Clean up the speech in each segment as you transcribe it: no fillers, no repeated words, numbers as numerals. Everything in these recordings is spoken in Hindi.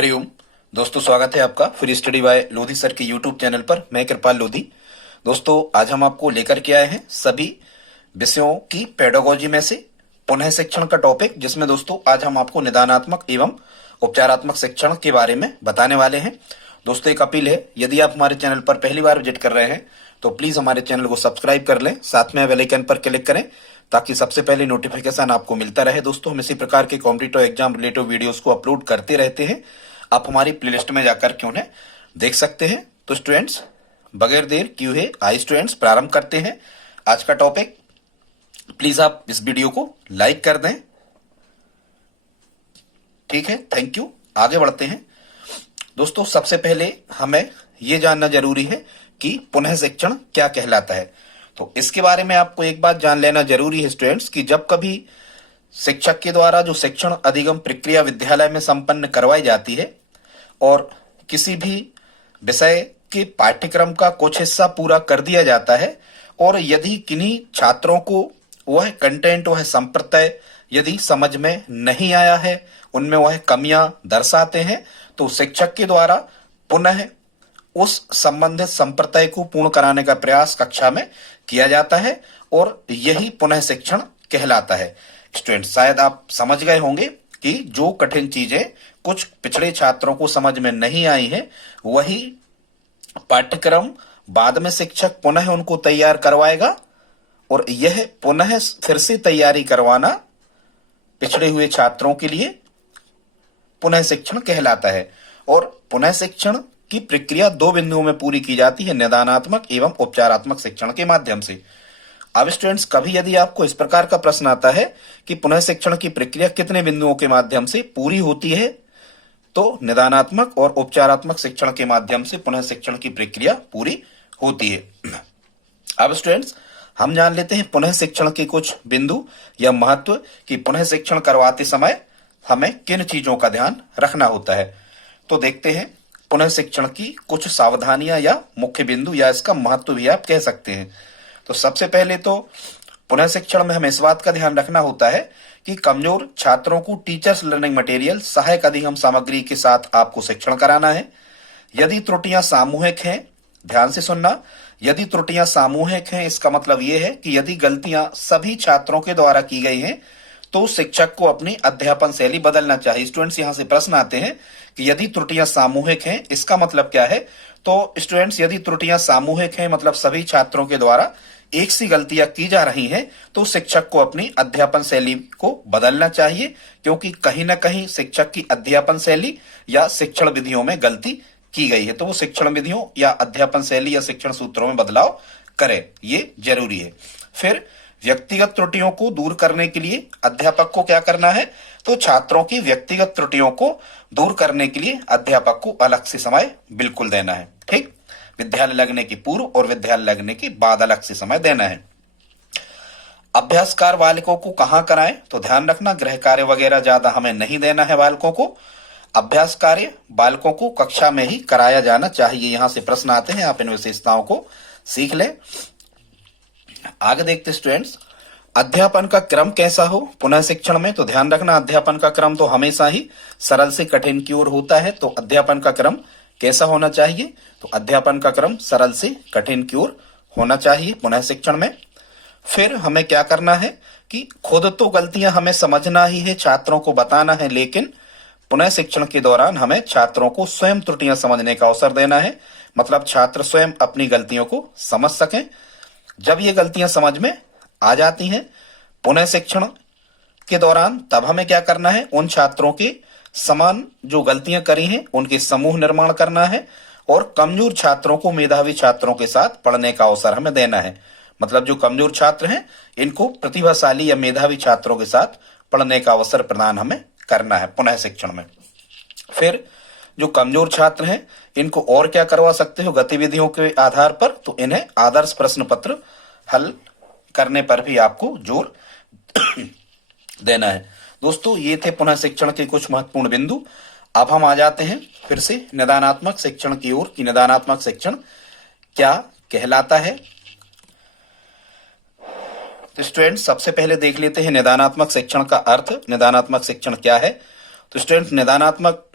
हरिओम दोस्तों, स्वागत है आपका free study bye Lodhi sir के यूट्यूब चैनल पर। मैं कृपाल लोधी। दोस्तों, आज हम आपको लेकर के आए हैं सभी विषयों की पेडागोजी में से पुनः शिक्षण का टॉपिक, जिसमें दोस्तों आज हम आपको निदानात्मक एवं उपचारात्मक शिक्षण के बारे में बताने वाले हैं। दोस्तों, एक अपील है, यदि आप हमारे चैनल पर पहली बार विजिट कर रहे हैं तो प्लीज हमारे चैनल को सब्सक्राइब कर लें, साथ में बेल आइकन पर क्लिक करें ताकि सबसे पहले नोटिफिकेशन आपको मिलता रहे। दोस्तों, हम इसी प्रकार के कॉम्पिटिटिव एग्जाम रिलेटेड वीडियोस को अपलोड करते रहते हैं। आप हमारी प्लेलिस्ट में जाकर के उन्हें देख सकते हैं। तो स्टूडेंट्स, बगैर देर क्यों है, आइए स्टूडेंट्स प्रारंभ करते हैं आज का टॉपिक। प्लीज आप इस वीडियो को लाइक कर दें। ठीक है, थैंक यू। आगे बढ़ते हैं। दोस्तों, सबसे पहले हमें यह जानना जरूरी है कि पुनः शिक्षण क्या कहलाता है। तो इसके बारे में आपको एक बात जान लेना जरूरी है स्टूडेंट्स कि जब कभी शिक्षक के द्वारा जो शिक्षण अधिगम प्रक्रिया विद्यालय में संपन्न करवाई जाती है और किसी भी विषय के पाठ्यक्रम का कुछ हिस्सा पूरा कर दिया जाता है और यदि किन्हीं छात्रों को वह कंटेंट, वह संप्रदाय यदि समझ में नहीं आया है, उनमें वह कमियां दर्शाते हैं, तो शिक्षक के द्वारा पुनः उस संबंधित संप्रदाय को पूर्ण कराने का प्रयास कक्षा में किया जाता है और यही पुनः शिक्षण कहलाता है। स्टूडेंट, शायद आप समझ गए होंगे कि जो कठिन चीजें कुछ पिछड़े छात्रों को समझ में नहीं आई है, वही पाठ्यक्रम बाद में शिक्षक पुनः उनको तैयार करवाएगा और यह पुनः फिर से तैयारी करवाना पिछड़े हुए छात्रों के लिए पुनः शिक्षण कहलाता है। और पुनः शिक्षण की प्रक्रिया दो बिंदुओं में पूरी की जाती है, निदानात्मक एवं उपचारात्मक शिक्षण के माध्यम से। अब स्टूडेंट्स, कभी यदि आपको इस प्रकार का प्रश्न आता है कि पुनः शिक्षण की प्रक्रिया कितने बिंदुओं के माध्यम से पूरी होती है, तो निदानात्मक और उपचारात्मक शिक्षण के माध्यम से पुनः शिक्षण की प्रक्रिया पूरी होती है। अब स्टूडेंट्स, हम जान लेते हैं पुनः शिक्षण के कुछ बिंदु या महत्व कि पुनः शिक्षण करवाते समय हमें किन चीजों का ध्यान रखना होता है। तो देखते हैं पुनः शिक्षण की कुछ सावधानियां या मुख्य बिंदु या इसका महत्व भी आप कह सकते हैं। तो सबसे पहले तो पुनः शिक्षण में हमें इस बात का ध्यान रखना होता है कि कमजोर छात्रों को टीचर्स लर्निंग मटेरियल सहायक अधिगम सामग्री के साथ आपको शिक्षण कराना है। यदि त्रुटियां सामूहिक हैं, ध्यान से सुनना, यदि त्रुटियां सामूहिक हैं इसका मतलब यह है कि यदि गलतियां सभी छात्रों के द्वारा की गई हैं तो शिक्षक को अपनी अध्यापन शैली बदलना चाहिए। स्टूडेंट्स, यहां से प्रश्न आते हैं कि यदि त्रुटियां सामूहिक हैं इसका मतलब क्या है। तो स्टूडेंट्स, यदि त्रुटियां सामूहिक हैं मतलब सभी छात्रों के द्वारा एक सी गलतियां की जा रही हैं तो शिक्षक को अपनी अध्यापन शैली को बदलना चाहिए, क्योंकि कहीं ना कहीं शिक्षक की अध्यापन शैली या शिक्षण विधियों में गलती की गई है, तो वो शिक्षण विधियों या अध्यापन शैली या शिक्षण सूत्रों में बदलाव करे, ये जरूरी है। फिर व्यक्तिगत त्रुटियों को दूर करने के लिए अध्यापक को क्या करना है, तो छात्रों की व्यक्तिगत त्रुटियों को दूर करने के लिए अध्यापक को अलग से समय बिल्कुल देना है। ठीक, विद्यालय लगने के पूर्व और विद्यालय लगने के बाद अलग से समय देना है। अभ्यास कार्य बालकों को कहां कराएं, तो ध्यान रखना गृह कार्य वगैरह ज्यादा हमें नहीं देना है बालकों को। अभ्यास कार्य बालकों को कक्षा में ही कराया जाना चाहिए। यहां से प्रश्न आते हैं, आप इन विशेषताओं को सीख लें। आगे देखते स्टूडेंट्स, अध्यापन का क्रम कैसा हो पुनः शिक्षण में, तो ध्यान रखना अध्यापन का क्रम तो हमेशा ही सरल से कठिन की ओर होता है। तो अध्यापन का क्रम कैसा होना चाहिए, तो अध्यापन का क्रम सरल से कठिन की ओर होना चाहिए पुनः शिक्षण में। फिर हमें क्या करना है कि खुद तो गलतियां हमें समझना ही है, छात्रों को बताना है, लेकिन पुनः शिक्षण के दौरान हमें छात्रों को स्वयं त्रुटियां समझने का अवसर देना है, मतलब छात्र स्वयं अपनी गलतियों को समझ सकें। जब ये गलतियां समझ में आ जाती हैं पुनः शिक्षण के दौरान, तब हमें क्या करना है, उन छात्रों के समान जो गलतियां करी हैं उनके समूह निर्माण करना है और कमजोर छात्रों को मेधावी छात्रों के साथ पढ़ने का अवसर हमें देना है। मतलब जो कमजोर छात्र हैं इनको प्रतिभाशाली या मेधावी छात्रों के साथ पढ़ने का अवसर प्रदान हमें करना है पुनः शिक्षण में। फिर जो कमजोर छात्र हैं इनको और क्या करवा सकते हो गतिविधियों के आधार पर, तो इन्हें आदर्श प्रश्न पत्र हल करने पर भी आपको जोर देना है। दोस्तों, ये थे पुनः शिक्षण के कुछ महत्वपूर्ण बिंदु। अब हम आ जाते हैं फिर से निदानात्मक शिक्षण की ओर कि निदानात्मक शिक्षण क्या कहलाता है। तो स्टूडेंट, सबसे पहले देख लेते हैं निदानात्मक शिक्षण का अर्थ। निदानात्मक शिक्षण क्या है। तो स्टूडेंट, निदानात्मक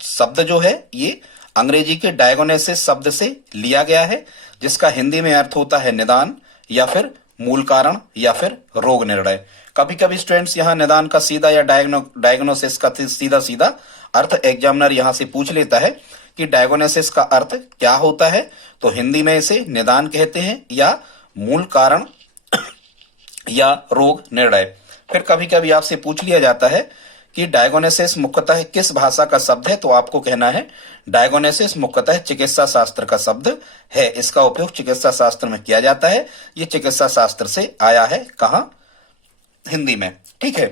शब्द जो है ये अंग्रेजी के डायगोनेसिस शब्द से लिया गया है, जिसका हिंदी में अर्थ होता है निदान या फिर मूल कारण या फिर रोग निर्णय। कभी कभी स्टूडेंट्स यहाँ निदान का सीधा या डायग्नोसिस का सीधा सीधा अर्थ एग्जामिनर यहाँ से पूछ लेता है कि डायग्नोसिस का अर्थ क्या होता है, तो हिंदी में इसे निदान कहते हैं या मूल कारण या रोग निर्णय। फिर कभी कभी आपसे पूछ लिया जाता है कि डायग्नोसिस मुख्यतः किस भाषा का शब्द है, तो आपको कहना है डायग्नोसिस मुख्यतः चिकित्सा शास्त्र का शब्द है। इसका उपयोग चिकित्सा शास्त्र में किया जाता है। ये चिकित्सा शास्त्र से आया है, कहाँ? हिंदी में। ठीक है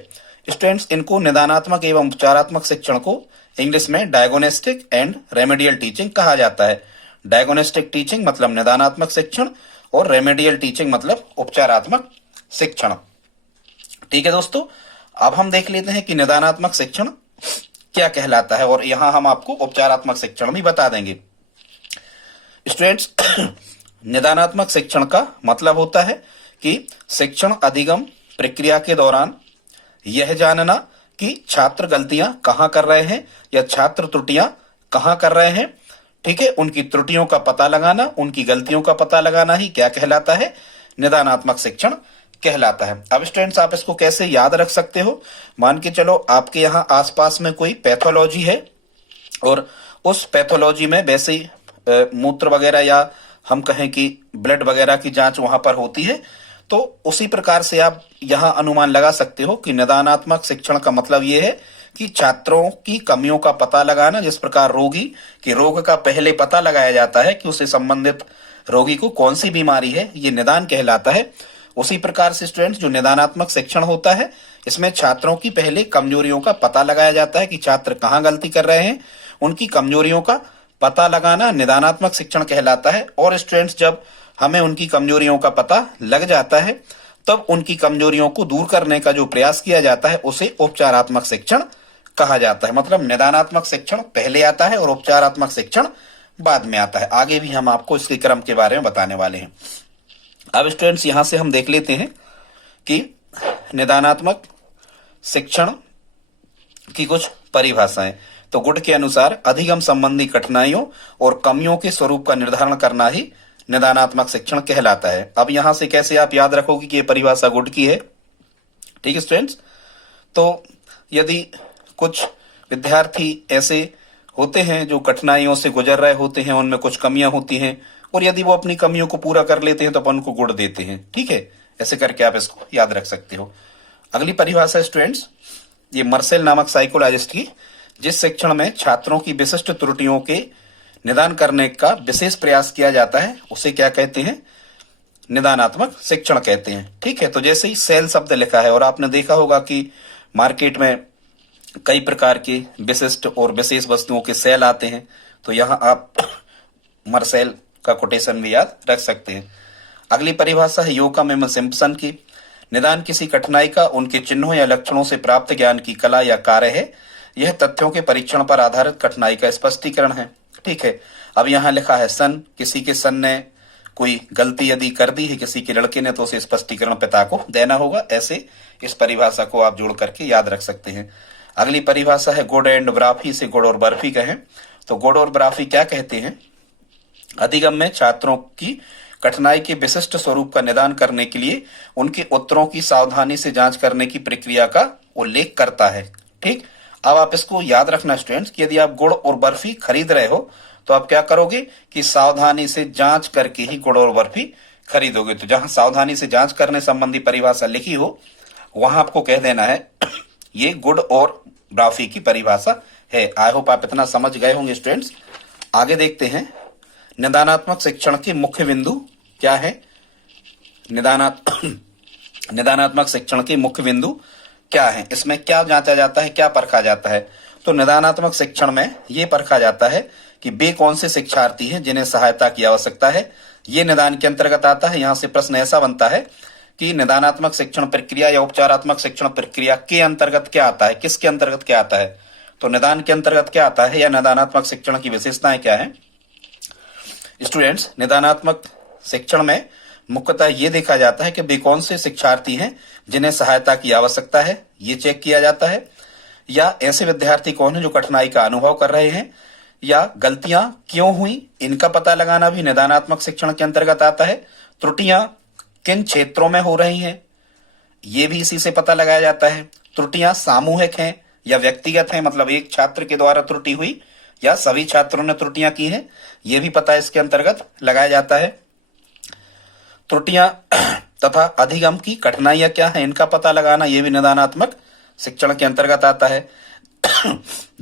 स्टूडेंट्स, इनको निदानात्मक एवं उपचारात्मक शिक्षण को इंग्लिश में डायग्नोस्टिक एंड रेमेडियल टीचिंग कहा जाता है। डायग्नोस्टिक टीचिंग मतलब निदानात्मक शिक्षण और रेमेडियल टीचिंग मतलब उपचारात्मक शिक्षण। ठीक है दोस्तों, अब हम देख लेते हैं कि निदानात्मक शिक्षण क्या कहलाता है और यहां हम आपको उपचारात्मक शिक्षण भी बता देंगे। स्टूडेंट्स, निदानात्मक शिक्षण का मतलब होता है कि शिक्षण अधिगम प्रक्रिया के दौरान यह जानना कि छात्र गलतियां कहां कर रहे हैं या छात्र त्रुटियां कहां कर रहे हैं। ठीक है, उनकी त्रुटियों का पता लगाना, उनकी गलतियों का पता लगाना ही क्या कहलाता है? निदानात्मक शिक्षण कहलाता है। अब स्टूडेंट्स, आप इसको कैसे याद रख सकते हो? मान के चलो आपके यहाँ आसपास में कोई पैथोलॉजी है और उस पैथोलॉजी में वैसे ही मूत्र वगैरह या हम कहें कि ब्लड वगैरह की जांच वहां पर होती है, तो उसी प्रकार से आप यहां अनुमान लगा सकते हो कि निदानात्मक शिक्षण का मतलब यह है कि छात्रों की कमियों का पता लगाना। जिस प्रकार रोगी के रोग का पहले पता लगाया जाता है कि उससे संबंधित रोगी को कौन सी बीमारी है, ये निदान कहलाता है। उसी प्रकार से स्टूडेंट्स, जो निदानात्मक शिक्षण होता है इसमें छात्रों की पहले कमजोरियों का पता लगाया जाता है कि छात्र कहाँ गलती कर रहे हैं, उनकी कमजोरियों का पता लगाना निदानात्मक शिक्षण कहलाता है। और स्टूडेंट्स, जब हमें उनकी कमजोरियों का पता लग जाता है तब उनकी कमजोरियों को दूर करने का जो प्रयास किया जाता है उसे उपचारात्मक शिक्षण कहा जाता है। मतलब निदानात्मक शिक्षण पहले आता है और उपचारात्मक शिक्षण बाद में आता है। आगे भी हम आपको इसके क्रम के बारे में बताने वाले हैं। अब स्टूडेंट्स, यहां से हम देख लेते हैं कि निदानात्मक शिक्षण की कुछ परिभाषाएं। तो गुड के अनुसार अधिगम संबंधी कठिनाइयों और कमियों के स्वरूप का निर्धारण करना ही निदानात्मक शिक्षण कहलाता है। अब यहां से कैसे आप याद रखोगे कि यह परिभाषा गुड की है? ठीक है स्टूडेंट्स, तो यदि कुछ विद्यार्थी ऐसे होते हैं जो कठिनाइयों से गुजर रहे होते हैं, उनमें कुछ कमियां होती हैं और यदि वो अपनी कमियों को पूरा कर लेते हैं तो अपन उनको गुड देते हैं। ठीक है, ऐसे करके आप इसको याद रख सकते हो। अगली परिभाषा स्टूडेंट्स, ये मर्सेल नामक साइकोलॉजिस्ट की, जिस शिक्षण में छात्रों की विशिष्ट त्रुटियों के निदान करने का विशेष प्रयास किया जाता है उसे क्या कहते हैं? निदानात्मक शिक्षण कहते हैं। ठीक है, तो जैसे ही सेल शब्द लिखा है और आपने देखा होगा कि मार्केट में कई प्रकार के विशिष्ट और विशेष वस्तुओं के सेल आते हैं, तो यहां आप मर्सेल का कोटेशन भी याद रख सकते हैं। अगली परिभाषा है योकाम एवं सिम्पसन की। निदान किसी कठिनाई का उनके चिन्हों या लक्षणों से प्राप्त ज्ञान की कला या कार्य है। यह तथ्यों के परीक्षण पर आधारित कठिनाई का स्पष्टीकरण है। ठीक है, अब यहाँ लिखा है सन, किसी के सन ने कोई गलती यदि कर दी है किसी के लड़के ने, तो उसे स्पष्टीकरण पिता को देना होगा। ऐसे इस परिभाषा को आप जोड़ करके याद रख सकते हैं। अगली परिभाषा है गुड एंड ब्राफी, से गुड और बर्फी कहें। तो गुड और ब्राफी क्या कहते हैं? अधिगम में छात्रों की कठिनाई के विशिष्ट स्वरूप का निदान करने के लिए उनके उत्तरों की सावधानी से जांच करने की प्रक्रिया का उल्लेख करता है। ठीक, अब आप इसको याद रखना स्टूडेंट्स कि यदि आप गुड़ और बर्फी खरीद रहे हो तो आप क्या करोगे कि सावधानी से जांच करके ही गुड़ और बर्फी खरीदोगे। तो जहां सावधानी से जांच करने संबंधी परिभाषा लिखी हो वहां आपको कह देना है ये गुड़ और बर्फी की परिभाषा है। आई होप आप इतना समझ गए होंगे स्टूडेंट्स। आगे देखते हैं निदानात्मक शिक्षण के मुख्य बिंदु क्या है। निदानात्मक शिक्षण के मुख्य बिंदु क्या है, इसमें क्या जांचा जाता है, क्या परखा जाता है? तो निदानात्मक शिक्षण में यह परखा जाता है कि वे कौन से शिक्षार्थी हैं जिन्हें सहायता की आवश्यकता है। ये निदान के अंतर्गत आता है। यहां से प्रश्न ऐसा बनता है कि निदानात्मक शिक्षण प्रक्रिया या उपचारात्मक शिक्षण प्रक्रिया के अंतर्गत क्या आता है, किसके अंतर्गत क्या आता है? तो निदान के अंतर्गत क्या आता है या निदानात्मक शिक्षण की विशेषताएं क्या है? स्टूडेंट्स, निदानात्मक शिक्षण में मुख्यतः ये देखा जाता है कि वे कौन से शिक्षार्थी हैं जिन्हें सहायता की आवश्यकता है, ये चेक किया जाता है। या ऐसे विद्यार्थी कौन है जो कठिनाई का अनुभव कर रहे हैं, या गलतियां क्यों हुई इनका पता लगाना भी निदानात्मक शिक्षण के अंतर्गत आता है। त्रुटियां किन क्षेत्रों में हो रही हैं, ये भी इसी से पता लगाया जाता है। त्रुटियां सामूहिक हैं या व्यक्तिगत हैं, मतलब एक छात्र के द्वारा त्रुटि हुई या सभी छात्रों ने त्रुटियां की हैं, ये भी पता इसके अंतर्गत लगाया जाता है। त्रुटियां तथा अधिगम की कठिनाइयां क्या है, इनका पता लगाना, यह भी निदानात्मक शिक्षण के अंतर्गत आता है।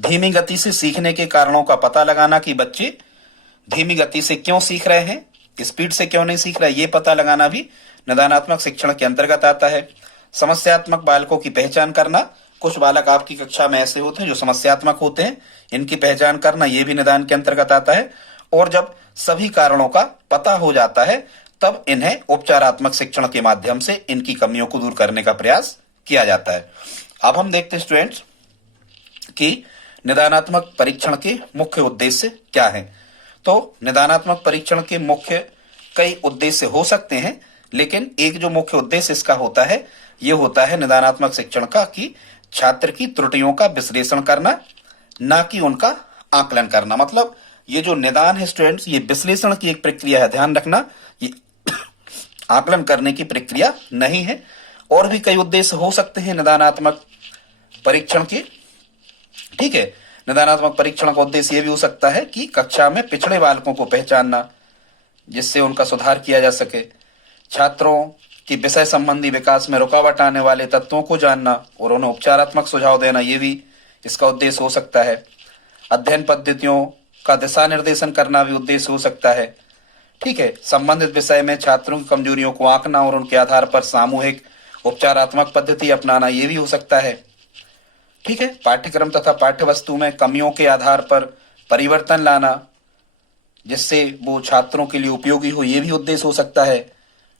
धीमी गति से सीखने के कारणों का पता लगाना कि बच्चे धीमी गति से क्यों सीख रहे हैं, स्पीड से क्यों नहीं सीख रहे, ये पता लगाना भी निदानात्मक शिक्षण के अंतर्गत आता है। समस्यात्मक बालकों की पहचान करना, कुछ बालक आपकी कक्षा में ऐसे होते हैं जो समस्यात्मक होते हैं, इनकी पहचान करना ये भी निदान के अंतर्गत आता है। और जब सभी कारणों का पता हो जाता है तब इन्हें उपचारात्मक शिक्षण के माध्यम से इनकी कमियों को दूर करने का प्रयास किया जाता है। अब हम देखते हैं स्टूडेंट्स कि निदानात्मक परीक्षण के मुख्य उद्देश्य क्या हैं। तो निदानात्मक परीक्षण के मुख्य कई उद्देश्य हो सकते हैं, लेकिन एक जो मुख्य उद्देश्य इसका होता है ये होता है निदानात्मक शिक्षण का कि छात्र की त्रुटियों का विश्लेषण करना, ना कि उनका आकलन करना। मतलब ये जो निदान है स्टूडेंट्स, ये विश्लेषण की एक प्रक्रिया है, ध्यान रखना, ये आकलन करने की प्रक्रिया नहीं है। और भी कई उद्देश्य हो सकते हैं निदानात्मक परीक्षण के, ठीक है। निदानात्मक परीक्षण का उद्देश्य यह भी हो सकता है कि कक्षा में पिछड़े बालकों को पहचानना जिससे उनका सुधार किया जा सके, छात्रों की विषय संबंधी विकास में रुकावट आने वाले तत्वों को जानना और उन्हें उपचारात्मक सुझाव देना, ये भी इसका उद्देश्य हो सकता है। अध्ययन पद्धतियों का दिशा निर्देशन करना भी उद्देश्य हो सकता है, ठीक है। संबंधित विषय में छात्रों की कमजोरियों को आंकना और उनके आधार पर सामूहिक उपचारात्मक पद्धति अपनाना, ये भी हो सकता है, ठीक है। पाठ्यक्रम तथा पाठ्य वस्तु में कमियों के आधार पर परिवर्तन लाना जिससे वो छात्रों के लिए उपयोगी हो, ये भी उद्देश्य हो सकता है,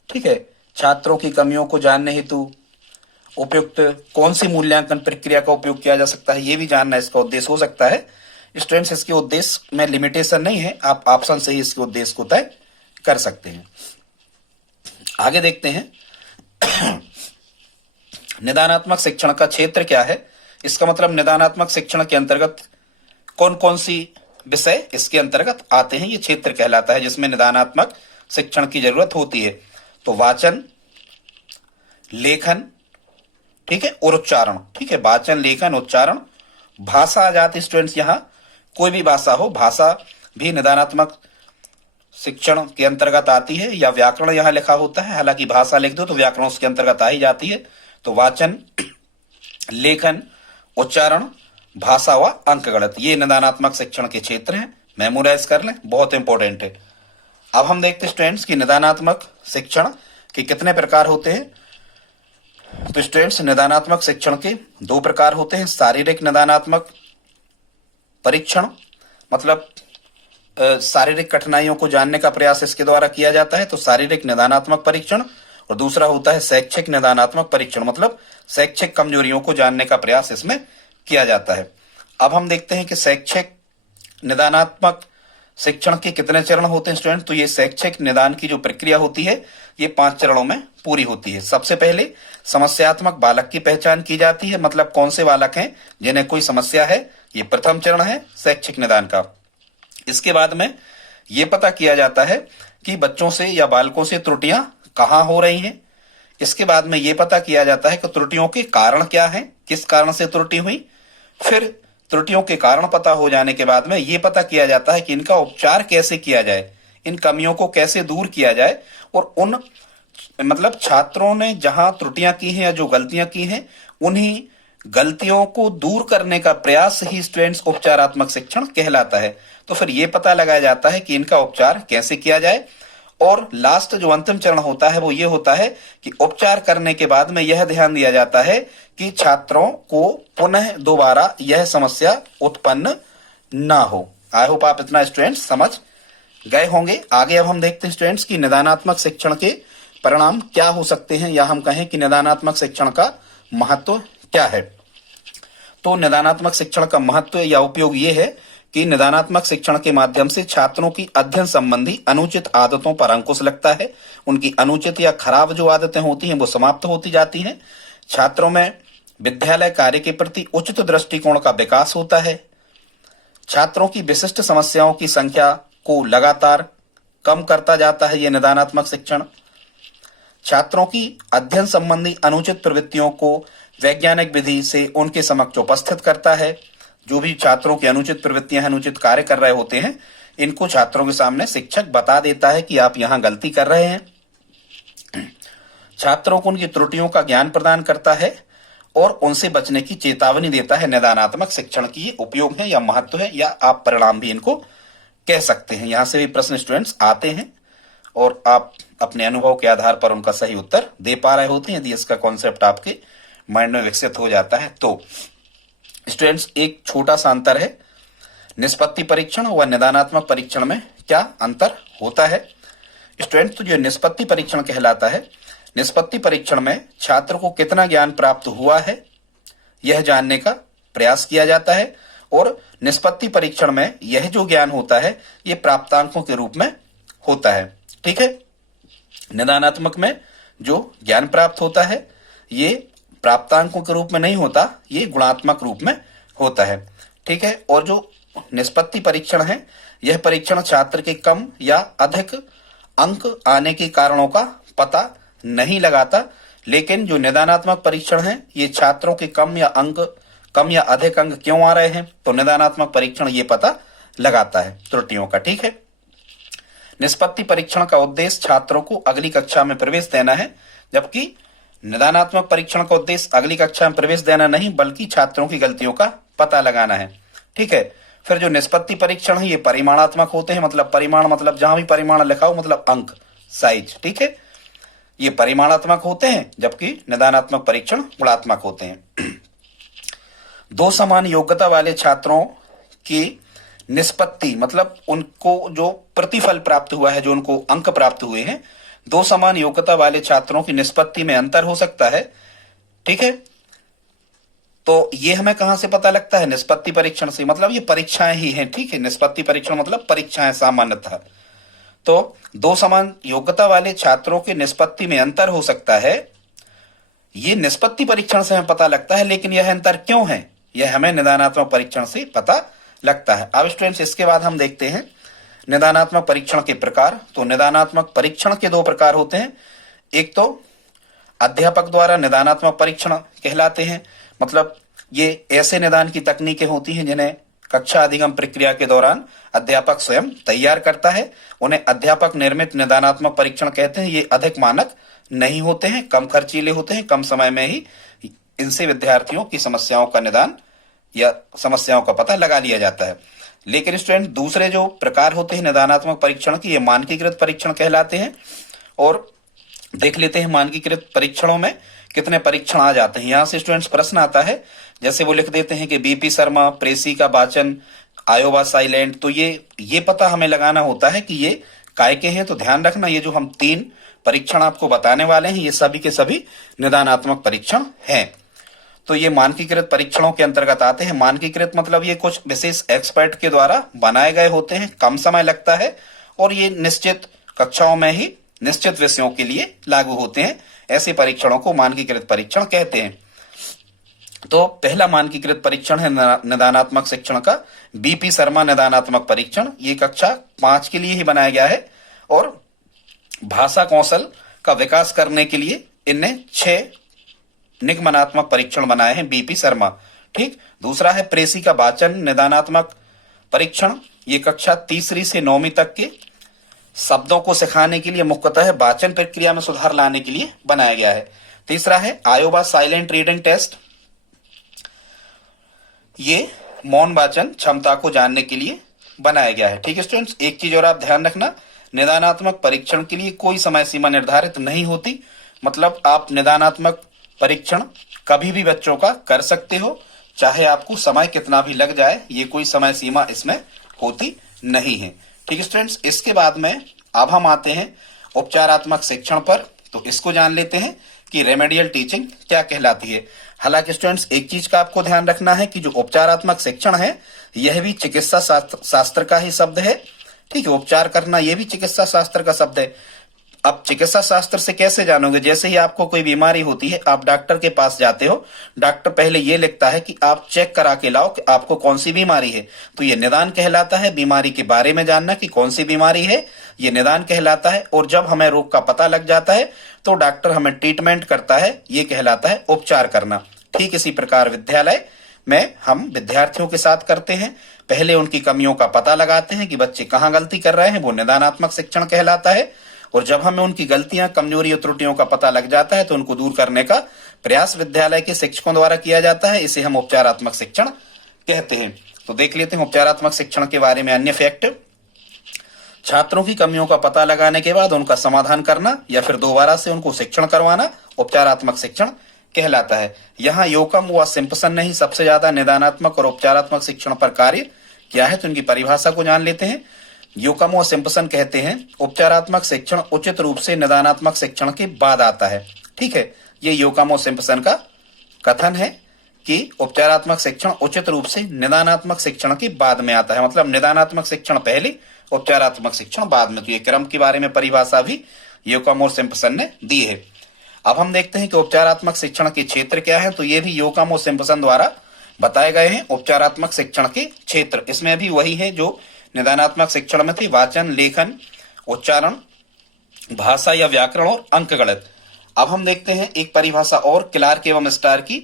ठीक है। छात्रों की कमियों को जानने हेतु उपयुक्त कौन सी मूल्यांकन प्रक्रिया का उपयोग किया जा सकता है, ये भी जानना इसका उद्देश्य हो सकता है। स्टूडेंट्स, इसके उद्देश्य में लिमिटेशन नहीं है, आप ऑप्शन से ही इसके उद्देश्य को तय कर सकते हैं। आगे देखते हैं निदानात्मक शिक्षण का क्षेत्र क्या है। इसका मतलब निदानात्मक शिक्षण के अंतर्गत कौन कौन सी विषय इसके अंतर्गत आते हैं, ये क्षेत्र कहलाता है जिसमें निदानात्मक शिक्षण की जरूरत होती है। तो वाचन, लेखन, ठीक है, और उच्चारण, ठीक है। वाचन, लेखन, उच्चारण, भाषा आ जाती स्टूडेंट्स, यहां कोई भी भाषा हो, भाषा भी निदानात्मक शिक्षण के अंतर्गत आती है। या व्याकरण यहां लिखा होता है, हालांकि भाषा लिख दो तो व्याकरण उसके अंतर्गत आ ही जाती है। तो वाचन, लेखन, उच्चारण, भाषा व अंकगणित, ये निदानात्मक शिक्षण के क्षेत्र हैं, मेमोराइज कर लें, बहुत इंपॉर्टेंट है। अब हम देखते हैं स्टूडेंट्स कि निदानात्मक शिक्षण के कितने प्रकार होते हैं। तो स्टूडेंट्स, निदानात्मक शिक्षण के दो प्रकार होते हैं। शारीरिक निदानात्मक परीक्षण, मतलब शारीरिक कठिनाइयों को जानने का प्रयास इसके द्वारा किया जाता है, तो शारीरिक निदानात्मक परीक्षण। और दूसरा होता है शैक्षिक निदानात्मक परीक्षण, मतलब शैक्षिक कमजोरियों को जानने का प्रयास इसमें किया जाता है। अब हम देखते हैं कि शैक्षिक निदानात्मक शिक्षण के कितने चरण होते हैं स्टूडेंट। तो ये शैक्षिक निदान की जो प्रक्रिया होती है ये 5 चरणों में पूरी होती है। सबसे पहले समस्यात्मक बालक की पहचान की जाती है, मतलब कौन से बालक हैं जिन्हें कोई समस्या है, ये प्रथम चरण है शैक्षिक निदान का। इसके बाद में ये पता किया जाता है कि बच्चों से या बालकों से त्रुटियां कहां हो रही हैं। इसके बाद में ये पता किया जाता है कि त्रुटियों के कारण क्या हैं, किस कारण से त्रुटि हुई। फिर त्रुटियों के कारण पता हो जाने के बाद में ये पता किया जाता है कि इनका उपचार कैसे किया जाए, इन कमियों को कैसे दूर किया जाए। और उन मतलब छात्रों ने जहां त्रुटियां की हैं या जो गलतियां की हैं, उन्हीं गलतियों को दूर करने का प्रयास ही स्टूडेंट्स उपचारात्मक शिक्षण कहलाता है। तो फिर ये पता लगाया जाता है कि इनका उपचार कैसे किया जाए। और लास्ट जो अंतिम चरण होता है वो ये होता है कि उपचार करने के बाद में यह ध्यान दिया जाता है कि छात्रों को पुनः दोबारा यह समस्या उत्पन्न ना हो। आई होप आप इतना स्टूडेंट्स समझ गए होंगे। आगे अब हम देखते हैं स्टूडेंट्स की निदानात्मक शिक्षण के परिणाम क्या हो सकते हैं, या हम कहें कि निदानात्मक शिक्षण का महत्व क्या है। तो निदानात्मक शिक्षण का महत्व या उपयोग ये है कि निदानात्मक शिक्षण के माध्यम से छात्रों की अध्ययन संबंधी अनुचित आदतों पर अंकुश लगता है। उनकी अनुचित या खराब जो आदतें होती हैं वो समाप्त होती जाती हैं। छात्रों में विद्यालय कार्य के प्रति उचित दृष्टिकोण का विकास होता है, छात्रों की विशिष्ट समस्याओं की संख्या को लगातार कम करता जाता है ये निदानात्मक शिक्षण, छात्रों की अध्ययन संबंधी अनुचित प्रवृत्तियों को वैज्ञानिक विधि से उनके समक्ष उपस्थित करता है। जो भी छात्रों की अनुचित प्रवृत्तियां, अनुचित कार्य कर रहे होते हैं, इनको छात्रों के सामने शिक्षक बता देता है कि आप यहां गलती कर रहे हैं। छात्रों को उनकी त्रुटियों का ज्ञान प्रदान करता है और उनसे बचने की चेतावनी देता है। निदानात्मक शिक्षण की ये उपयोग है या महत्व है, या आप परिणाम भी इनको कह सकते हैं। यहां से भी प्रश्न स्टूडेंट्स आते हैं और आप अपने अनुभव के आधार पर उनका सही उत्तर दे पा रहे होते हैं। यदि इसका कॉन्सेप्ट आपके माइंड में विकसित हो जाता है तो स्टूडेंट्स, एक छोटा सा अंतर है, निष्पत्ति परीक्षण व निदानात्मक परीक्षण में क्या अंतर होता है स्टूडेंट्स। तो जो निष्पत्ति परीक्षण कहलाता है, निष्पत्ति परीक्षण में छात्र को कितना ज्ञान प्राप्त हुआ है यह जानने का प्रयास किया जाता है, और निष्पत्ति परीक्षण में यह जो ज्ञान होता है ये प्राप्तांकों के रूप में होता है। ठीक है, निदानात्मक में जो ज्ञान प्राप्त होता है ये प्राप्तांकों के रूप में नहीं होता, ये गुणात्मक रूप में होता है। ठीक है, और जो निष्पत्ति परीक्षण है यह परीक्षण छात्र के कम या अधिक अंक आने के कारणों का पता नहीं लगाता, लेकिन जो निदानात्मक परीक्षण है ये छात्रों के कम या अधिक अंक क्यों आ रहे हैं, तो निदानात्मक परीक्षण ये पता लगाता है त्रुटियों का। ठीक है, निष्पत्ति परीक्षण का उद्देश्य छात्रों को अगली कक्षा में प्रवेश देना है, जबकि निदानात्मक परीक्षण का उद्देश्य अगली कक्षा में प्रवेश देना नहीं बल्कि छात्रों की गलतियों का पता लगाना है। ठीक है, फिर जो निष्पत्ति परीक्षण है ये परिमाणात्मक होते हैं, मतलब परिमाण मतलब जहां भी परिमाण लिखा हो मतलब अंक, साइज। ठीक है, ये परिमाणात्मक होते हैं, जबकि निदानात्मक परीक्षण गुणात्मक होते हैं। दो समान योग्यता वाले छात्रों की निष्पत्ति मतलब उनको जो प्रतिफल प्राप्त हुआ है, जो उनको अंक प्राप्त हुए हैं, दो समान योग्यता वाले छात्रों की निष्पत्ति में अंतर हो सकता है। ठीक है, तो ये हमें कहां से पता लगता है, निष्पत्ति परीक्षण से, मतलब ये परीक्षाएं ही हैं। ठीक है, निष्पत्ति परीक्षण मतलब परीक्षाएं सामान्यतः। तो दो समान योग्यता वाले छात्रों की निष्पत्ति में अंतर हो सकता है, ये निष्पत्ति परीक्षण से हमें पता लगता है, लेकिन यह अंतर क्यों है यह हमें निदानात्मक परीक्षण से पता लगता है। अब स्टूडेंट्स, इसके बाद हम देखते हैं निदानात्मक परीक्षण के प्रकार। तो निदानात्मक परीक्षण के दो प्रकार होते हैं, एक तो अध्यापक द्वारा निदानात्मक परीक्षण कहलाते हैं, मतलब ये ऐसे निदान की तकनीकें होती हैं जिन्हें कक्षा अधिगम प्रक्रिया के दौरान अध्यापक स्वयं तैयार करता है, उन्हें अध्यापक निर्मित निदानात्मक परीक्षण कहते हैं। ये अधिक मानक नहीं होते हैं, कम खर्चीले होते हैं, कम समय में ही इनसे विद्यार्थियों की समस्याओं का निदान या समस्याओं का पता लगा लिया जाता है। लेकिन स्टूडेंट, दूसरे जो प्रकार होते हैं निदानात्मक परीक्षण की, ये मानकीकृत परीक्षण कहलाते हैं। और देख लेते हैं मानकीकृत परीक्षणों में कितने परीक्षण आ जाते हैं। यहाँ से स्टूडेंट्स प्रश्न आता है, जैसे वो लिख देते हैं कि बीपी शर्मा, प्रेसी का वाचन, आयोवा साइलेंट। तो ये पता हमें लगाना होता है कि ये काय के हैं। तो ध्यान रखना, ये जो हम 3 परीक्षण आपको बताने वाले हैं ये सभी के सभी निदानात्मक परीक्षण हैं। तो ये मानकीकृत परीक्षणों के अंतर्गत आते हैं। मानकीकृत मतलब ये कुछ विशेष एक्सपर्ट के द्वारा बनाए गए होते हैं, कम समय लगता है और ये निश्चित कक्षाओं में ही निश्चित विषयों के लिए लागू होते हैं। ऐसे परीक्षणों को मानकीकृत परीक्षण कहते हैं। तो पहला मानकीकृत परीक्षण है निदानात्मक शिक्षण का बीपी शर्मा निदानात्मक परीक्षण। ये कक्षा 5 के लिए ही बनाया गया है और भाषा कौशल का विकास करने के लिए इनने 6 निगमनात्मक परीक्षण बनाए हैं बीपी शर्मा। ठीक, दूसरा है प्रेसी का वाचन निदानात्मक परीक्षण। ये कक्षा 3री से 9वीं तक के शब्दों को सिखाने के लिए, मुख्यतः वाचन प्रक्रिया में सुधार लाने के लिए बनाया गया है। तीसरा है आयोवा साइलेंट रीडिंग टेस्ट। ये मौन वाचन क्षमता को जानने के लिए बनाया गया है। ठीक है स्टूडेंट्स, एक चीज और आप ध्यान रखना, निदानात्मक परीक्षण के लिए कोई समय सीमा निर्धारित नहीं होती। मतलब आप निदानात्मक परीक्षण कभी भी बच्चों का कर सकते हो, चाहे आपको समय कितना भी लग जाए, ये कोई समय सीमा इसमें होती नहीं है। ठीक है स्टूडेंट्स, इसके बाद में अब हम आते हैं उपचारात्मक शिक्षण पर। तो इसको जान लेते हैं कि रेमेडियल टीचिंग क्या कहलाती है। हालांकि स्टूडेंट्स, एक चीज का आपको ध्यान रखना है कि जो उपचारात्मक शिक्षण है यह भी चिकित्सा शास्त्र का ही शब्द है। ठीक है, उपचार करना यह भी चिकित्सा शास्त्र का शब्द है। अब चिकित्सा शास्त्र से कैसे जानोगे? जैसे ही आपको कोई बीमारी होती है, आप डॉक्टर के पास जाते हो, डॉक्टर पहले ये लिखता है कि आप चेक करा के लाओ कि आपको कौन सी बीमारी है। तो ये निदान कहलाता है। बीमारी के बारे में जानना कि कौन सी बीमारी है, ये निदान कहलाता है। और जब हमें रोग का पता लग जाता है तो डॉक्टर हमें ट्रीटमेंट करता है, ये कहलाता है उपचार करना। ठीक इसी प्रकार विद्यालय में हम विद्यार्थियों के साथ करते हैं। पहले उनकी कमियों का पता लगाते हैं कि बच्चे कहाँ गलती कर रहे हैं, वो निदानात्मक शिक्षण कहलाता है। और जब हमें उनकी गलतियां, कमजोरी और त्रुटियों का पता लग जाता है तो उनको दूर करने का प्रयास विद्यालय के शिक्षकों द्वारा किया जाता है। इसे हम उपचारात्मक शिक्षण कहते हैं। तो देख लेते हैं उपचारात्मक शिक्षण के बारे में अन्य फैक्ट। छात्रों की कमियों का पता लगाने के बाद उनका समाधान करना या फिर दोबारा से उनको शिक्षण करवाना उपचारात्मक शिक्षण कहलाता है। यहाँ योकम व सिम्पसन ने ही सबसे ज्यादा निदानात्मक और उपचारात्मक शिक्षण पर कार्य किया है। तो इनकी परिभाषा को जान लेते हैं। योकम और सिम्पसन कहते हैं उपचारात्मक शिक्षण उचित रूप से निदानात्मक शिक्षण के बाद आता है। ठीक है, ये योकम और सिम्पसन का कथन है कि उपचारात्मक शिक्षण उचित रूप से निदानात्मक शिक्षण के बाद में आता है। मतलब निदानात्मक शिक्षण पहले, उपचारात्मक शिक्षण बाद में। तो ये क्रम के बारे में परिभाषा भी योकम और सिम्पसन ने दी है। अब हम देखते हैं कि उपचारात्मक शिक्षण के क्षेत्र क्या है। तो ये भी योकम और सिम्पसन द्वारा बताए गए हैं उपचारात्मक शिक्षण के क्षेत्र। इसमें भी वही है जो निदानात्मक शिक्षण में थी, वाचन, लेखन, उच्चारण, भाषा या व्याकरण और अंकगणित। अब हम देखते हैं एक परिभाषा और क्लार्क एवं स्टार की।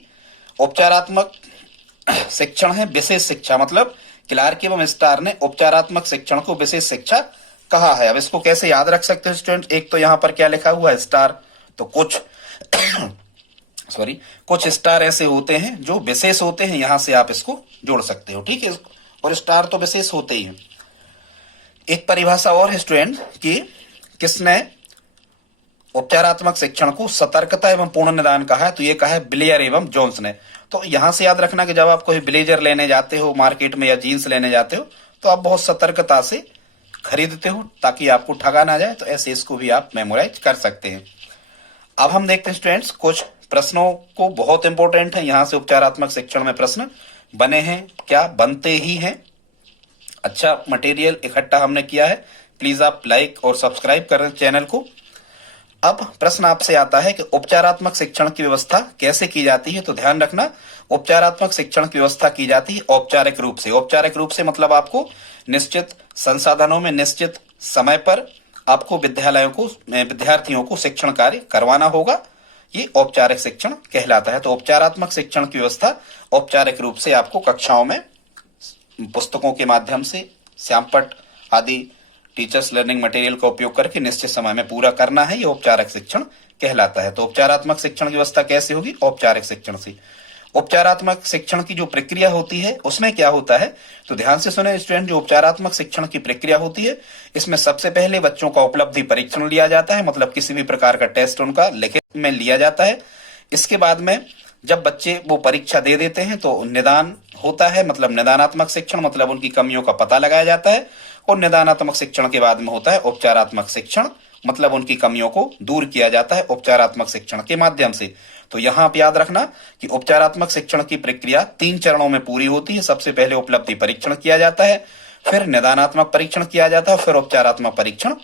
उपचारात्मक शिक्षण है विशेष शिक्षा। मतलब क्लार्क एवं स्टार ने उपचारात्मक शिक्षण को विशेष शिक्षा कहा है। अब इसको कैसे याद रख सकते हैं स्टूडेंट? एक तो यहाँ पर क्या लिखा हुआ है, स्टार। तो कुछ स्टार ऐसे होते हैं जो विशेष होते हैं, यहां से आप इसको जोड़ सकते हो। ठीक है, और स्टार तो विशेष होते ही हैं। एक परिभाषा और है स्टूडेंट कि किसने उपचारात्मक शिक्षण को सतर्कता एवं पूर्ण निदान कहा है। तो ये कहा है ब्लेयर एवं जोन्स ने। तो यहां से याद रखना कि जब आप कोई ब्लेजर लेने जाते हो मार्केट में या जीन्स लेने जाते हो तो आप बहुत सतर्कता से खरीदते हो ताकि आपको ठगा ना जाए। तो ऐसे इसको भी आप मेमोराइज कर सकते हैं। अब हम देखते हैं स्टूडेंट्स कुछ प्रश्नों को, बहुत इंपॉर्टेंट है। यहां से उपचारात्मक शिक्षण में प्रश्न बने हैं, क्या बनते ही हैं। अच्छा मटेरियल इकट्ठा हमने किया है। प्लीज आप लाइक और सब्सक्राइब करें चैनल को। अब प्रश्न आपसे आता है कि उपचारात्मक शिक्षण की व्यवस्था कैसे की जाती है। तो ध्यान रखना, उपचारात्मक शिक्षण की व्यवस्था की जाती है औपचारिक रूप से। औपचारिक रूप से मतलब आपको निश्चित संसाधनों में निश्चित समय पर आपको विद्यार्थियों को शिक्षण कार्य करवाना होगा। ये औपचारिक शिक्षण कहलाता है। तो उपचारात्मक शिक्षण की व्यवस्था औपचारिक रूप से आपको कक्षाओं में पुस्तकों के माध्यम से, श्यामपट्ट आदि टीचर्स लर्निंग मटेरियल का उपयोग करके निश्चित समय में पूरा करना है। ये औपचारिक शिक्षण कहलाता है। तो उपचारात्मक शिक्षण की व्यवस्था कैसे होगी? औपचारिक शिक्षण से। उपचारात्मक शिक्षण की जो प्रक्रिया होती है उसमें क्या होता है, तो ध्यान से सुने स्टूडेंट। जो उपचारात्मक शिक्षण की प्रक्रिया होती है इसमें सबसे पहले बच्चों का उपलब्धि परीक्षण लिया जाता है। मतलब किसी भी प्रकार का टेस्ट उनका लिखित में लिया जाता है। इसके बाद में जब बच्चे वो परीक्षा दे देते हैं तो निदान होता है। मतलब निदानात्मक शिक्षण, मतलब उनकी कमियों का पता लगाया जाता है। और निदानात्मक शिक्षण के बाद में होता है उपचारात्मक शिक्षण, मतलब उनकी कमियों को दूर किया जाता है उपचारात्मक शिक्षण के माध्यम से। तो यहाँ आप याद रखना कि उपचारात्मक शिक्षण की प्रक्रिया 3 चरणों में पूरी होती है। सबसे पहले उपलब्धि परीक्षण किया जाता है, फिर निदानात्मक परीक्षण किया जाता है, फिर उपचारात्मक परीक्षण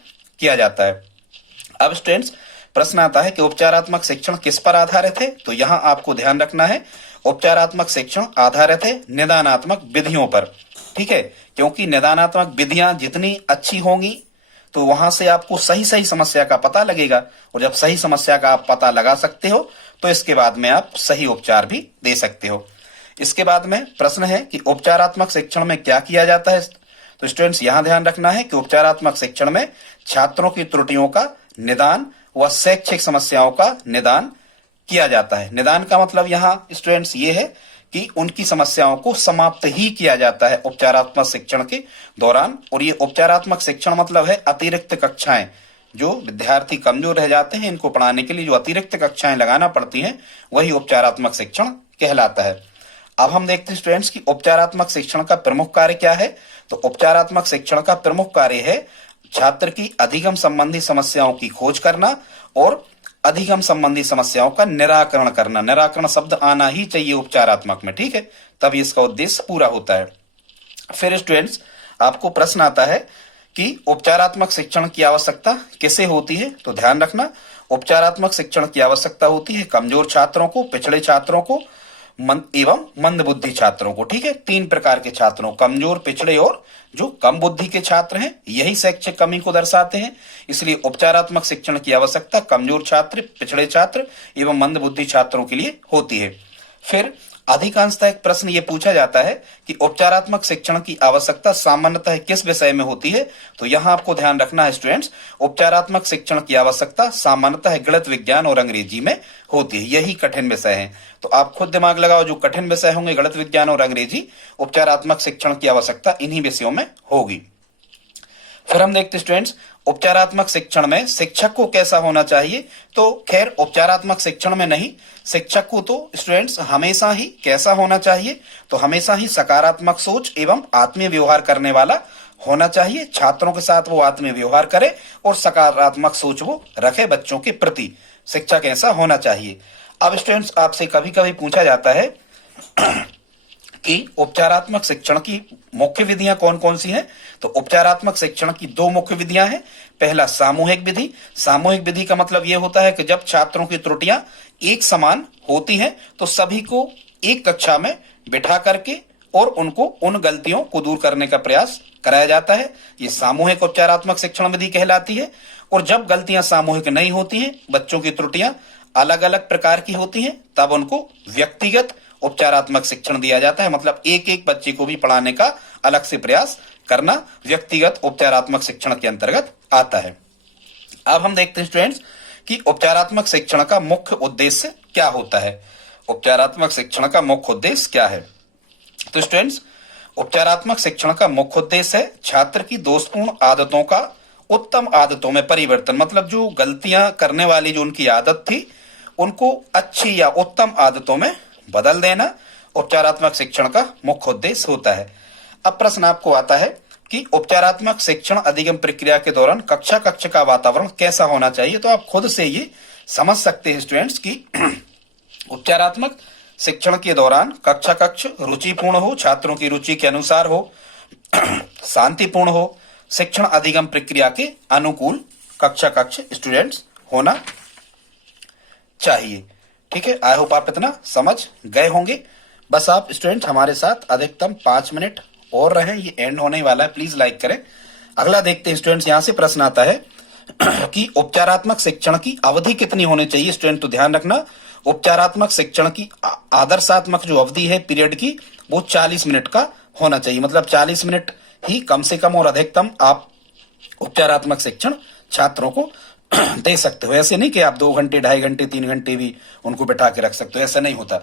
किया जाता है। अब स्टूडेंट्स प्रश्न आता है कि उपचारात्मक शिक्षण किस पर आधारित है। तो यहाँ आपको ध्यान रखना है उपचारात्मक शिक्षण आधारित है निदानात्मक विधियों पर। ठीक है, क्योंकि निदानात्मक विधियां जितनी अच्छी होंगी तो वहां से आपको सही सही समस्या का पता लगेगा। और जब सही समस्या का आप पता लगा सकते हो तो इसके बाद में आप सही उपचार भी दे सकते हो। इसके बाद में प्रश्न है कि उपचारात्मक शिक्षण में क्या किया जाता है। तो स्टूडेंट्स यहाँ ध्यान रखना है कि उपचारात्मक शिक्षण में छात्रों की त्रुटियों का निदान व शैक्षिक समस्याओं का निदान किया जाता है। निदान का मतलब यहाँ स्टूडेंट्स ये है कि उनकी समस्याओं को समाप्त ही किया जाता है उपचारात्मक शिक्षण के दौरान। और ये उपचारात्मक शिक्षण मतलब है अतिरिक्त कक्षाएं। जो विद्यार्थी कमजोर रह जाते हैं इनको पढ़ाने के लिए जो अतिरिक्त कक्षाएं लगाना पड़ती हैं वही उपचारात्मक शिक्षण कहलाता है। अब हम देखते हैं स्टूडेंट्स की उपचारात्मक शिक्षण का प्रमुख कार्य क्या है। तो उपचारात्मक शिक्षण का प्रमुख कार्य है छात्र की अधिगम संबंधी समस्याओं की खोज करना और अधिगम संबंधी समस्याओं का निराकरण करना। निराकरण शब्द आना ही चाहिए उपचारात्मक में, ठीक है, तभी इसका उद्देश्य पूरा होता है। फिर स्टूडेंट्स आपको प्रश्न आता है कि उपचारात्मक शिक्षण की आवश्यकता किसे होती है। तो ध्यान रखना, उपचारात्मक शिक्षण की आवश्यकता होती है कमजोर छात्रों को, पिछड़े छात्रों को एवं मंदबुद्धि छात्रों को। ठीक है, 3 प्रकार के छात्रों, कमजोर, पिछड़े और जो कम बुद्धि के छात्र हैं, यही शैक्षिक कमी को दर्शाते हैं। इसलिए उपचारात्मक शिक्षण की आवश्यकता कमजोर छात्र, पिछड़े छात्र एवं मंदबुद्धि छात्रों के लिए होती है। फिर अधिकांशतः एक प्रश्न ये पूछा जाता है कि उपचारात्मक शिक्षण की आवश्यकता सामान्यतः किस विषय में होती है। तो यहाँ आपको ध्यान रखना है स्टूडेंट्स, उपचारात्मक शिक्षण की आवश्यकता सामान्यतः गणित, विज्ञान और अंग्रेजी में होती है। यही कठिन विषय हैं। तो आप खुद दिमाग लगाओ, जो कठिन विषय होंगे गणित, विज्ञान और अंग्रेजी, उपचारात्मक शिक्षण की आवश्यकता इन्हीं विषयों में होगी। फिर हम देखते स्टूडेंट्स, उपचारात्मक शिक्षण में शिक्षक को कैसा होना चाहिए। तो खैर उपचारात्मक शिक्षण में नहीं, शिक्षक को तो स्टूडेंट्स हमेशा ही कैसा होना चाहिए, तो हमेशा ही सकारात्मक सोच एवं आत्मीय व्यवहार करने वाला होना चाहिए। छात्रों के साथ वो आत्मीय व्यवहार करे और सकारात्मक सोच वो रखे बच्चों के प्रति। शिक्षक ऐसा होना चाहिए। अब स्टूडेंट्स आपसे कभी कभी पूछा जाता है कि उपचारात्मक शिक्षण की मुख्य विधियां कौन कौन सी हैं। तो उपचारात्मक शिक्षण की 2 मुख्य विधियां हैं। पहला सामूहिक विधि। सामूहिक विधि का मतलब यह होता है कि जब छात्रों की त्रुटियां एक समान होती हैं तो सभी को एक कक्षा में बिठा करके और उनको उन गलतियों को दूर करने का प्रयास कराया जाता है। ये सामूहिक उपचारात्मक शिक्षण विधि कहलाती है। और जब गलतियां सामूहिक नहीं होती हैं, बच्चों की त्रुटियां अलग अलग प्रकार की होती हैं, तब उनको व्यक्तिगत उपचारात्मक शिक्षण दिया जाता है। मतलब एक एक बच्चे को भी पढ़ाने का अलग से प्रयास करना व्यक्तिगत उपचारात्मक शिक्षण के अंतर्गत आता है। अब हम देखते हैं स्टूडेंट्स कि उपचारात्मक शिक्षण का मुख्य उद्देश्य क्या होता है। उपचारात्मक शिक्षण का मुख्य उद्देश्य क्या है। तो स्टूडेंट्स, उपचारात्मक शिक्षण का मुख्य उद्देश्य है छात्र की दोषपूर्ण आदतों का उत्तम आदतों में परिवर्तन। मतलब जो गलतियां करने वाली जो उनकी आदत थी, उनको अच्छी या उत्तम आदतों में बदल देना उपचारात्मक शिक्षण का मुख्य उद्देश्य होता है। अब प्रश्न आपको आता है कि उपचारात्मक शिक्षण अधिगम प्रक्रिया के दौरान कक्षा का वातावरण कैसा होना चाहिए। तो आप खुद से ये समझ सकते हैं स्टूडेंट्स कि उपचारात्मक शिक्षण के दौरान कक्ष रुचिपूर्ण हो, छात्रों की रुचि के अनुसार हो, शांतिपूर्ण हो, शिक्षण अधिगम प्रक्रिया के अनुकूल कक्ष स्टूडेंट्स होना चाहिए। ठीक है, आई होप आप इतना समझ गए होंगे। बस आप स्टूडेंट हमारे साथ अधिकतम 5 मिनट और रहें, ये एंड होने वाला है, प्लीज लाइक करें। अगला देखते हैं स्टूडेंट्स, यहां से प्रश्न आता है कि उपचारात्मक शिक्षण की अवधि कितनी होनी चाहिए। स्टूडेंट तो ध्यान रखना, उपचारात्मक शिक्षण की आदर्शात्मक जो अवधि है पीरियड की, वो 40 मिनट का होना चाहिए। मतलब 40 मिनट ही कम से कम और अधिकतम आप उपचारात्मक शिक्षण छात्रों को दे सकते हो। ऐसे नहीं कि आप 2 घंटे, 2.5 घंटे, 3 घंटे भी उनको बैठा के रख सकते हो, ऐसा नहीं होता।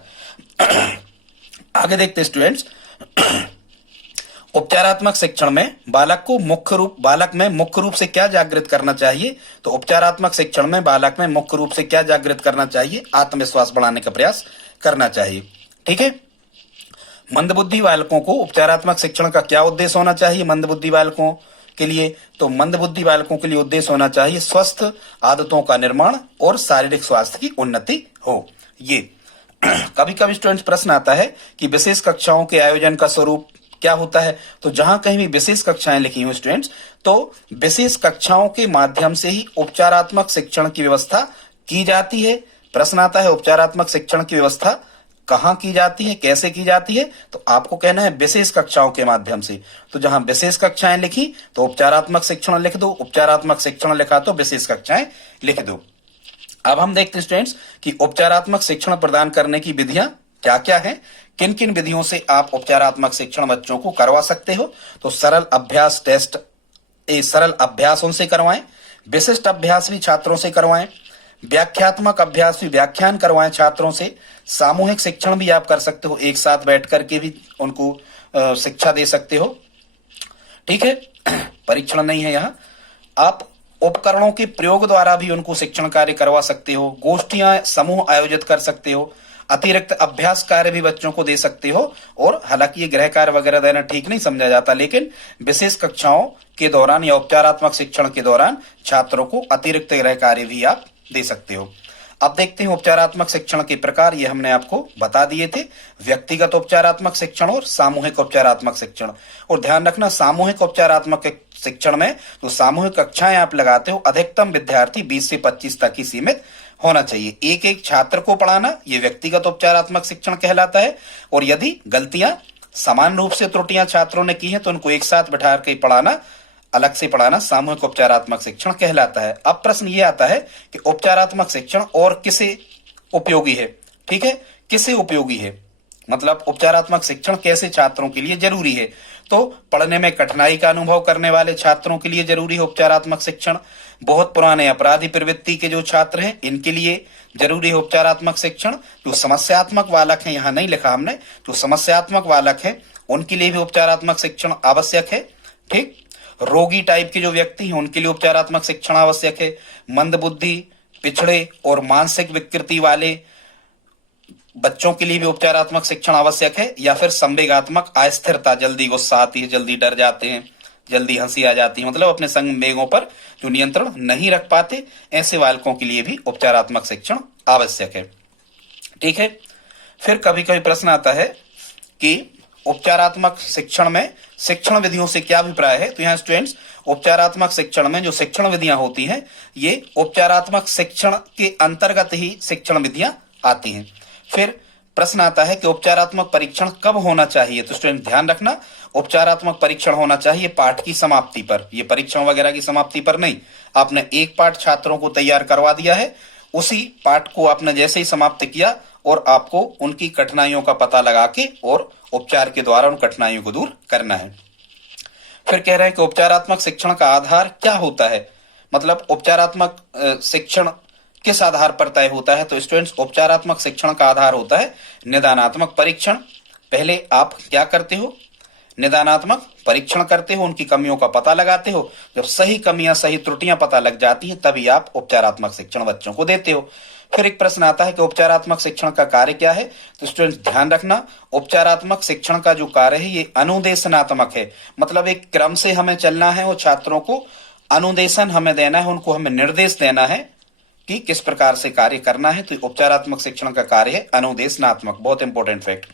आगे देखते स्टूडेंट्स, उपचारात्मक शिक्षण में बालक में मुख्य रूप से क्या जागृत करना चाहिए। तो उपचारात्मक शिक्षण में बालक में मुख्य रूप से क्या जागृत करना चाहिए, आत्मविश्वास बढ़ाने का प्रयास करना चाहिए। ठीक है, मंदबुद्धि बालकों को उपचारात्मक शिक्षण का क्या उद्देश्य होना चाहिए। मंदबुद्धि बालकों के लिए, तो मंदबुद्धि बालकों के लिए उद्देश्य होना चाहिए स्वस्थ आदतों का निर्माण और शारीरिक स्वास्थ्य की उन्नति हो। ये कभी कभी स्टूडेंट्स प्रश्न आता है कि विशेष कक्षाओं के आयोजन का स्वरूप क्या होता है। तो जहां कहीं भी विशेष कक्षाएं लिखी हुई स्टूडेंट्स, तो विशेष कक्षाओं के माध्यम से ही उपचारात्मक शिक्षण की व्यवस्था की जाती है। प्रश्न आता है उपचारात्मक शिक्षण की व्यवस्था कहां की जाती है, कैसे की जाती है। तो आपको कहना है विशेष कक्षाओं के माध्यम से। तो जहां विशेष कक्षाएं लिखी तो उपचारात्मक शिक्षण लिख दो, उपचारात्मक शिक्षण लिखा तो विशेष कक्षाएं लिख दो। अब हम देखते हैं स्टूडेंट्स कि उपचारात्मक शिक्षण प्रदान करने की विधियां क्या क्या हैं, किन किन विधियों से आप उपचारात्मक शिक्षण बच्चों को करवा सकते हो। तो सरल अभ्यास टेस्ट, सरल अभ्यासों से करवाएं, विशिष्ट अभ्यास भी छात्रों से करवाएं, व्याख्यात्मक अभ्यास भी व्याख्यान करवाएं छात्रों से, सामूहिक शिक्षण भी आप कर सकते हो, एक साथ बैठ करके भी उनको शिक्षा दे सकते हो। ठीक है, परीक्षण नहीं है यहाँ। आप उपकरणों के प्रयोग द्वारा भी उनको शिक्षण कार्य करवा सकते हो, गोष्ठियां समूह आयोजित कर सकते हो, अतिरिक्त अभ्यास कार्य भी बच्चों को दे सकते हो। और हालांकि ये गृह कार्य वगैरह देना ठीक नहीं समझा जाता, लेकिन विशेष कक्षाओं के दौरान या उपचारात्मक शिक्षण के दौरान छात्रों को अतिरिक्त गृह कार्य भी आप दे सकते हो। अब देखते हैं उपचारात्मक शिक्षण के प्रकार, ये हमने आपको बता दिए थे, व्यक्तिगत उपचारात्मक शिक्षण और सामूहिक उपचारात्मक शिक्षण। और ध्यान रखना, सामूहिक उपचारात्मक शिक्षण में जो सामूहिक कक्षाएं आप लगाते हो, अधिकतम विद्यार्थी 20 से 25 तक ही सीमित होना चाहिए। एक एक छात्र को पढ़ाना ये व्यक्तिगत उपचारात्मक शिक्षण कहलाता है। और यदि गलतियां समान रूप से त्रुटियां छात्रों ने की हैं तो उनको एक साथ बैठा के पढ़ाना, अलग से पढ़ाना सामूहिक उपचारात्मक शिक्षण कहलाता है। अब प्रश्न ये आता है कि उपचारात्मक शिक्षण और किसे उपयोगी है? ठीक है, किसे उपयोगी है, मतलब उपचारात्मक शिक्षण कैसे छात्रों के लिए जरूरी है? तो पढ़ने में कठिनाई का अनुभव करने वाले छात्रों के लिए जरूरी है उपचारात्मक शिक्षण। बहुत पुराने अपराधी प्रवृत्ति के जो छात्र हैं इनके लिए जरूरी है उपचारात्मक शिक्षण। जो समस्यात्मक बालक हैं, यहाँ नहीं लिखा हमने, जो समस्यात्मक बालक हैं उनके लिए भी उपचारात्मक शिक्षण आवश्यक है। ठीक, रोगी टाइप के जो व्यक्ति हैं उनके लिए उपचारात्मक शिक्षण आवश्यक है। मंदबुद्धि, पिछड़े और मानसिक विकृति वाले बच्चों के लिए भी उपचारात्मक शिक्षण आवश्यक है। या फिर संवेगात्मक अस्थिरता, जल्दी गुस्सा आती है, जल्दी डर जाते हैं, जल्दी हंसी आ जाती है, मतलब अपने संवेगों पर जो नियंत्रण नहीं रख पाते, ऐसे बालकों के लिए भी उपचारात्मक शिक्षण आवश्यक है। ठीक है, फिर कभी कभी प्रश्न आता है कि उपचारात्मक शिक्षण में शिक्षण विधियों से क्या अभिप्राय है? तो यहाँ स्टूडेंट्स, उपचारात्मक शिक्षण में जो शिक्षण विधियां होती हैं ये उपचारात्मक शिक्षण के अंतर्गत ही शिक्षण विधियां आती हैं। फिर प्रश्न आता है कि उपचारात्मक परीक्षण कब होना चाहिए? तो स्टूडेंट ध्यान रखना, उपचारात्मक परीक्षण होना चाहिए पाठ की समाप्ति पर, ये परीक्षण वगैरह की समाप्ति पर नहीं। आपने एक पाठ छात्रों को तैयार करवा दिया है, उसी पाठ को आपने जैसे ही समाप्त किया और आपको उनकी कठिनाइयों का पता लगा के और उपचार के द्वारा उन कठिनाइयों को दूर करना है। फिर कह रहे हैं कि उपचारात्मक शिक्षण का आधार क्या होता है, मतलब उपचारात्मक शिक्षण किस आधार पर तय होता है? तो स्टूडेंट्स, उपचारात्मक शिक्षण का आधार होता है निदानात्मक परीक्षण। पहले आप क्या करते हो? निदानात्मक परीक्षण करते हो, उनकी कमियों का पता लगाते हो। जब सही कमियां, सही त्रुटियां पता लग जाती हैं तभी आप उपचारात्मक शिक्षण बच्चों को देते हो। फिर एक प्रश्न आता है कि उपचारात्मक शिक्षण का कार्य क्या है? तो स्टूडेंट्स ध्यान रखना, उपचारात्मक शिक्षण का जो कार्य है ये अनुदेशनात्मक है, मतलब एक क्रम से हमें चलना है और छात्रों को अनुदेशन हमें देना है, उनको हमें निर्देश देना है कि किस प्रकार से कार्य करना है। तो उपचारात्मक शिक्षण का कार्य है अनुदेशनात्मक, बहुत इंपॉर्टेंट फैक्ट।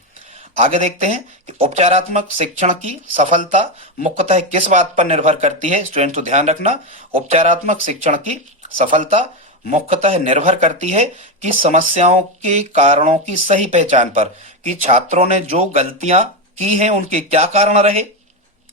आगे देखते हैं कि उपचारात्मक शिक्षण की सफलता मुख्यतः किस बात पर निर्भर करती है? स्टूडेंट तो ध्यान रखना, उपचारात्मक शिक्षण की सफलता मुख्यतः निर्भर करती है कि समस्याओं के कारणों की सही पहचान पर, कि छात्रों ने जो गलतियां की हैं उनके क्या कारण रहे,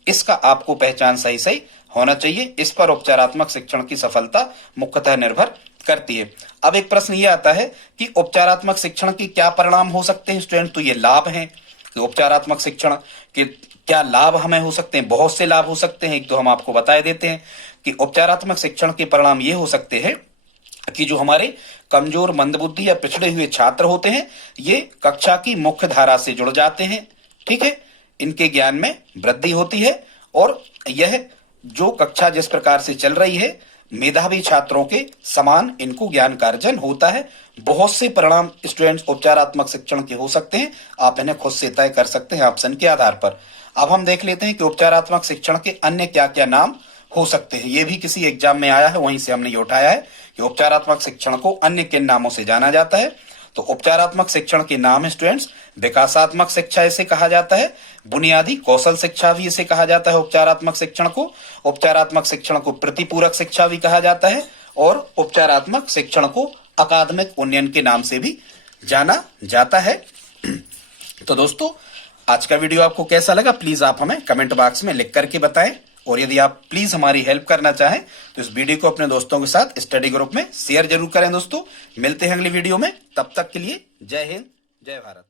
इसका आपको पहचान सही सही होना चाहिए। इस पर उपचारात्मक शिक्षण की सफलता मुख्यतः निर्भर करती है। अब एक प्रश्न ये आता है कि उपचारात्मक शिक्षण के क्या परिणाम हो सकते हैं? स्टूडेंट तो ये लाभ हैं कि उपचारात्मक शिक्षण के क्या लाभ हमें हो सकते हैं? बहुत से लाभ हो सकते हैं, एक तो हम आपको बता देते हैं कि उपचारात्मक शिक्षण के परिणाम ये हो सकते हैं कि जो हमारे कमजोर, मंदबुद्धि या पिछड़े हुए छात्र होते हैं ये कक्षा की मुख्य धारा से जुड़ जाते हैं। ठीक है, इनके ज्ञान में वृद्धि होती है और यह जो कक्षा जिस प्रकार से चल रही है मेधावी छात्रों के समान इनको ज्ञान का अर्जन होता है। बहुत से परिणाम स्टूडेंट्स उपचारात्मक शिक्षण के हो सकते हैं, आप इन्हें खुद से तय कर सकते हैं ऑप्शन के आधार पर। अब हम देख लेते हैं कि उपचारात्मक शिक्षण के अन्य क्या क्या नाम हो सकते हैं। ये भी किसी एग्जाम में आया है, वहीं से हमने ये उठाया है कि उपचारात्मक शिक्षण को अन्य किन नामों से जाना जाता है। तो उपचारात्मक शिक्षण के नाम है स्टूडेंट्स, विकासात्मक शिक्षा इसे कहा जाता है, बुनियादी कौशल शिक्षा भी इसे कहा जाता है उपचारात्मक शिक्षण को, उपचारात्मक शिक्षण को प्रतिपूरक शिक्षा भी कहा जाता है और उपचारात्मक शिक्षण को अकादमिक उन्नयन के नाम से भी जाना जाता है। तो दोस्तों, आज का वीडियो आपको कैसा लगा प्लीज आप हमें कमेंट बॉक्स में लिख करके बताएं, और यदि आप प्लीज हमारी हेल्प करना चाहें तो इस वीडियो को अपने दोस्तों के साथ स्टडी ग्रुप में शेयर जरूर करें। दोस्तों, मिलते हैं अगली वीडियो में, तब तक के लिए जय हिंद, जय भारत।